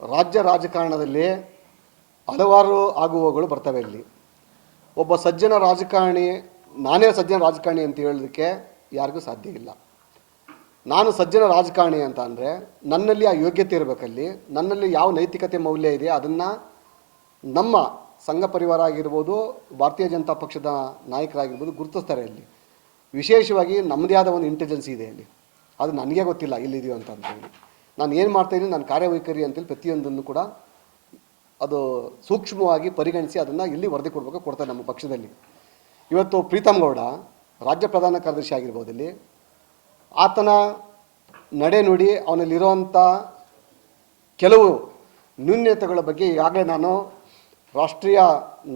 ರಾಜ್ಯ ರಾಜಕಾರಣದಲ್ಲಿ ಹಲವಾರು ಆಗುವಗಳು ಬರ್ತವೆ. ಇಲ್ಲಿ ಒಬ್ಬ ಸಜ್ಜನ ರಾಜಕಾರಣಿ, ನಾನೇ ಸಜ್ಜನ ರಾಜಕಾರಣಿ ಅಂತ ಹೇಳೋದಕ್ಕೆ ಯಾರಿಗೂ ಸಾಧ್ಯ ಇಲ್ಲ. ನಾನು ಸಜ್ಜನ ರಾಜಕಾರಣಿ ಅಂತ ಅಂದರೆ ನನ್ನಲ್ಲಿ ಆ ಯೋಗ್ಯತೆ ಇರಬೇಕಲ್ಲಿ, ನನ್ನಲ್ಲಿ ಯಾವ ನೈತಿಕತೆ ಮೌಲ್ಯ ಇದೆ ಅದನ್ನು ನಮ್ಮ ಸಂಘ ಪರಿವಾರ ಆಗಿರ್ಬೋದು, ಭಾರತೀಯ ಜನತಾ ಪಕ್ಷದ ನಾಯಕರಾಗಿರ್ಬೋದು ಗುರುತಿಸ್ತಾರೆ. ಅಲ್ಲಿ ವಿಶೇಷವಾಗಿ ನಮ್ಮದೇ ಆದ ಒಂದು ಇಂಟೆಲಿಜೆನ್ಸಿ ಇದೆ ಅಲ್ಲಿ, ಅದು ನನಗೆ ಗೊತ್ತಿಲ್ಲ ಇಲ್ಲಿದೆಯೋ ಅಂತಂದೇಳಿ. ನಾನು ಏನು ಮಾಡ್ತಾಯಿದ್ದೀನಿ, ನನ್ನ ಕಾರ್ಯವೈಖರಿ ಅಂತೇಳಿ ಪ್ರತಿಯೊಂದನ್ನು ಕೂಡ ಅದು ಸೂಕ್ಷ್ಮವಾಗಿ ಪರಿಗಣಿಸಿ ಅದನ್ನು ಇಲ್ಲಿ ವರದಿ ಕೊಡಬೇಕು, ಕೊಡ್ತಾರೆ ನಮ್ಮ ಪಕ್ಷದಲ್ಲಿ. ಇವತ್ತು ಪ್ರೀತಮ್ ಗೌಡ ರಾಜ್ಯ ಪ್ರಧಾನ ಕಾರ್ಯದರ್ಶಿ ಆಗಿರ್ಬೋದು. ಇಲ್ಲಿ ಆತನ ನಡೆ ನುಡಿ, ಅವನಲ್ಲಿರುವಂಥ ಕೆಲವು ನ್ಯೂನ್ಯತೆಗಳ ಬಗ್ಗೆ ಈಗಾಗಲೇ ನಾನು ರಾಷ್ಟ್ರೀಯ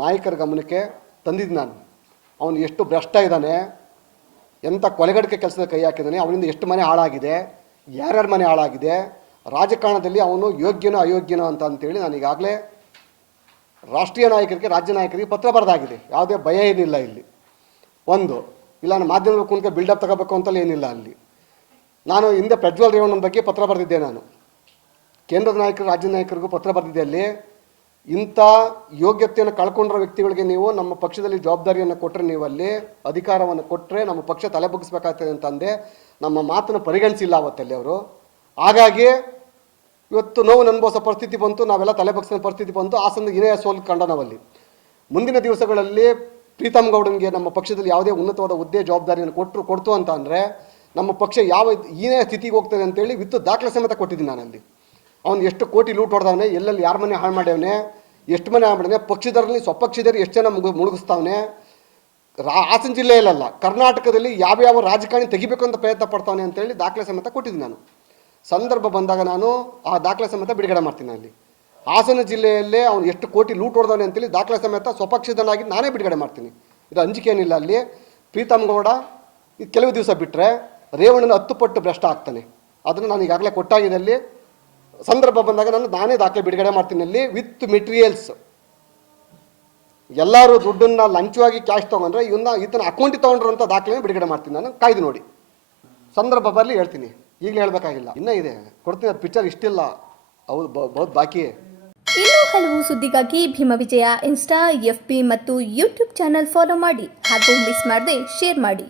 ನಾಯಕರ ಗಮನಕ್ಕೆ ತಂದಿದ್ದು. ಅವನು ಎಷ್ಟು ಭ್ರಷ್ಟ ಇದ್ದಾನೆ, ಎಂಥ ಕೊಲೆಗಡಿಕೆ ಕೆಲಸದ ಕೈ ಹಾಕಿದ್ದಾನೆ, ಅವನಿಂದ ಎಷ್ಟು ಮನೆ ಹಾಳಾಗಿದೆ, ಯಾರ್ಯಾರ ಮನೆ ಹಾಳಾಗಿದೆ, ರಾಜಕಾರಣದಲ್ಲಿ ಅವನು ಯೋಗ್ಯನೋ ಅಯೋಗ್ಯನೋ ಅಂತೇಳಿ ನಾನು ಈಗಾಗಲೇ ರಾಷ್ಟ್ರೀಯ ನಾಯಕರಿಗೆ, ರಾಜ್ಯ ನಾಯಕರಿಗೆ ಪತ್ರ ಬರೆದಾಗಿದೆ. ಯಾವುದೇ ಭಯ ಏನಿಲ್ಲ ಇಲ್ಲಿ. ಒಂದು ಇಲ್ಲ, ನಾನು ಮಾಧ್ಯಮದ ಕುಣಿಕೆ ಬಿಲ್ಡಪ್ ತಗೋಬೇಕು ಅಂತಲೇ ಏನಿಲ್ಲ ಅಲ್ಲಿ. ನಾನು ಹಿಂದೆ ಪ್ರಜ್ವಲ್ ರೇವಣ್ಣನ ಬಗ್ಗೆ ಪತ್ರ ಬರೆದಿದ್ದೆ. ನಾನು ಕೇಂದ್ರದ ನಾಯಕರು, ರಾಜ್ಯ ನಾಯಕರಿಗೂ ಪತ್ರ ಬರೆದಿದ್ದೆ. ಅಲ್ಲಿ ಇಂಥ ಯೋಗ್ಯತೆಯನ್ನು ಕಳ್ಕೊಂಡಿರೋ ವ್ಯಕ್ತಿಗಳಿಗೆ ನೀವು ನಮ್ಮ ಪಕ್ಷದಲ್ಲಿ ಜವಾಬ್ದಾರಿಯನ್ನು ಕೊಟ್ಟರೆ, ನೀವು ಅಲ್ಲಿ ಅಧಿಕಾರವನ್ನು ಕೊಟ್ಟರೆ ನಮ್ಮ ಪಕ್ಷ ತಲೆ ಬಗ್ಗಿಸ್ಬೇಕಾಗ್ತದೆ ಅಂತಂದೆ. ನಮ್ಮ ಮಾತನ್ನು ಪರಿಗಣಿಸಿಲ್ಲ ಅವತ್ತಲ್ಲಿ ಅವರು. ಹಾಗಾಗಿ ಇವತ್ತು ನೋವು ಅನುಭವಿಸೋ ಪರಿಸ್ಥಿತಿ ಬಂತು, ನಾವೆಲ್ಲ ತಲೆ ಬಗ್ಗಿಸೋ ಪರಿಸ್ಥಿತಿ ಬಂತು. ಹಾಸನ ಇನೇ ಸೋಲು ಕಂಡ ನಾವಲ್ಲಿ. ಮುಂದಿನ ದಿವಸಗಳಲ್ಲಿ ಪ್ರೀತಮ್ ಗೌಡನಿಗೆ ನಮ್ಮ ಪಕ್ಷದಲ್ಲಿ ಯಾವುದೇ ಉನ್ನತವಾದ ಹುದ್ದೆ ಜವಾಬ್ದಾರಿಯನ್ನು ಕೊಡ್ತು ಅಂತ ಅಂದರೆ ನಮ್ಮ ಪಕ್ಷ ಯಾವ ಏನೇ ಸ್ಥಿತಿಗೆ ಹೋಗ್ತದೆ ಅಂತೇಳಿ ವಿತ್ತು ದಾಖಲೆ ಸಮೇತ ಕೊಟ್ಟಿದ್ದೀನಿ ನಾನಲ್ಲಿ. ಅವನು ಎಷ್ಟು ಕೋಟಿ ಲೂಟ್ ಹೊಡೆದವನೇ, ಎಲ್ಲೆಲ್ಲಿ ಯಾರ ಮನೆ ಹಾಳು ಮಾಡ್ಯವನೇ, ಎಷ್ಟು ಮನೆ ಹಾಳು ಮಾಡ್ಯವನೇ, ಪಕ್ಷದರಲ್ಲಿ ಸ್ವಪಕ್ಷದಲ್ಲಿ ಎಷ್ಟು ಜನ ಮುಳುಗಿಸ್ತಾವನೆ. ಹಾಸನ ಜಿಲ್ಲೆಯಲ್ಲ, ಕರ್ನಾಟಕದಲ್ಲಿ ಯಾವ್ಯಾವ ರಾಜಕಾರಣಿ ತೆಗಿಬೇಕು ಅಂತ ಪ್ರಯತ್ನ ಪಡ್ತಾವನೆ ಅಂತೇಳಿ ದಾಖಲೆ ಸಮೇತ ಕೊಟ್ಟಿದ್ದೀನಿ ನಾನು. ಸಂದರ್ಭ ಬಂದಾಗ ನಾನು ಆ ದಾಖಲೆ ಸಮೇತ ಬಿಡುಗಡೆ ಮಾಡ್ತೀನಿ. ಅಲ್ಲಿ ಹಾಸನ ಜಿಲ್ಲೆಯಲ್ಲೇ ಅವನು ಎಷ್ಟು ಕೋಟಿ ಲೂಟ್ ಹೊಡೆದವನೆ ಅಂತೇಳಿ ದಾಖಲೆ ಸಮೇತ ಸ್ವಪಕ್ಷದನ್ನಾಗಿ ನಾನೇ ಬಿಡುಗಡೆ ಮಾಡ್ತೀನಿ. ಇದು ಅಂಜಿಕೆ ಏನಿಲ್ಲ ಅಲ್ಲಿ. ಪ್ರೀತಮ್ ಗೌಡ ಇದು ಕೆಲವು ದಿವಸ ಬಿಟ್ಟರೆ ರೇವಣ್ಣನ 10 ಪಟ್ಟು ಭ್ರಷ್ಟ ಆಗ್ತಾನೆ. ಅದನ್ನು ನಾನು ಈಗಾಗಲೇ ಕೊಟ್ಟಾಗಿದೆ. ಅಲ್ಲಿ ಸಂದರ್ಭ ಬಂದಾಗ ನಾನೇ ದಾಖಲೆ ಬಿಡುಗಡೆ ಮಾಡ್ತೀನಿ. ಅಲ್ಲಿ ವಿತ್ ಮೆಟೀರಿಯಲ್ಸ್ ಎಲ್ಲರೂ ದುಡ್ಡನ್ನು ಲಂಚವಾಗಿ ಕ್ಯಾಶ್ ತೊಗೊಂಡ್ರೆ ಈತನ ಅಕೌಂಟಿಗೆ ತೊಗೊಂಡ್ರಂಥ ದಾಖಲೆ ಬಿಡುಗಡೆ ಮಾಡ್ತೀನಿ ನಾನು. ಕಾಯ್ದು ನೋಡಿ, ಸಂದರ್ಭ ಬರಲಿ ಹೇಳ್ತೀನಿ, ಈಗಲೇ ಹೇಳಬೇಕಾಗಿಲ್ಲ. ಇನ್ನೂ ಇದೆ, ಕೊಡ್ತೀನಿ. ಅದು ಪಿಕ್ಚರ್ ಇಷ್ಟಿಲ್ಲ, ಹೌದು ಬಹುತ್ ಬಾಕಿ. ಇನ್ನೂ ಹಲವು ಸುದ್ದಿಗಾಗಿ ಭೀಮ ವಿಜಯ ಇನ್ಸ್ಟಾ, FB ಮತ್ತು ಯೂಟ್ಯೂಬ್ ಚಾನೆಲ್ ಫಾಲೋ ಮಾಡಿ ಹಾಗೂ ಮಿಸ್ ಮಾಡದೆ ಶೇರ್ ಮಾಡಿ.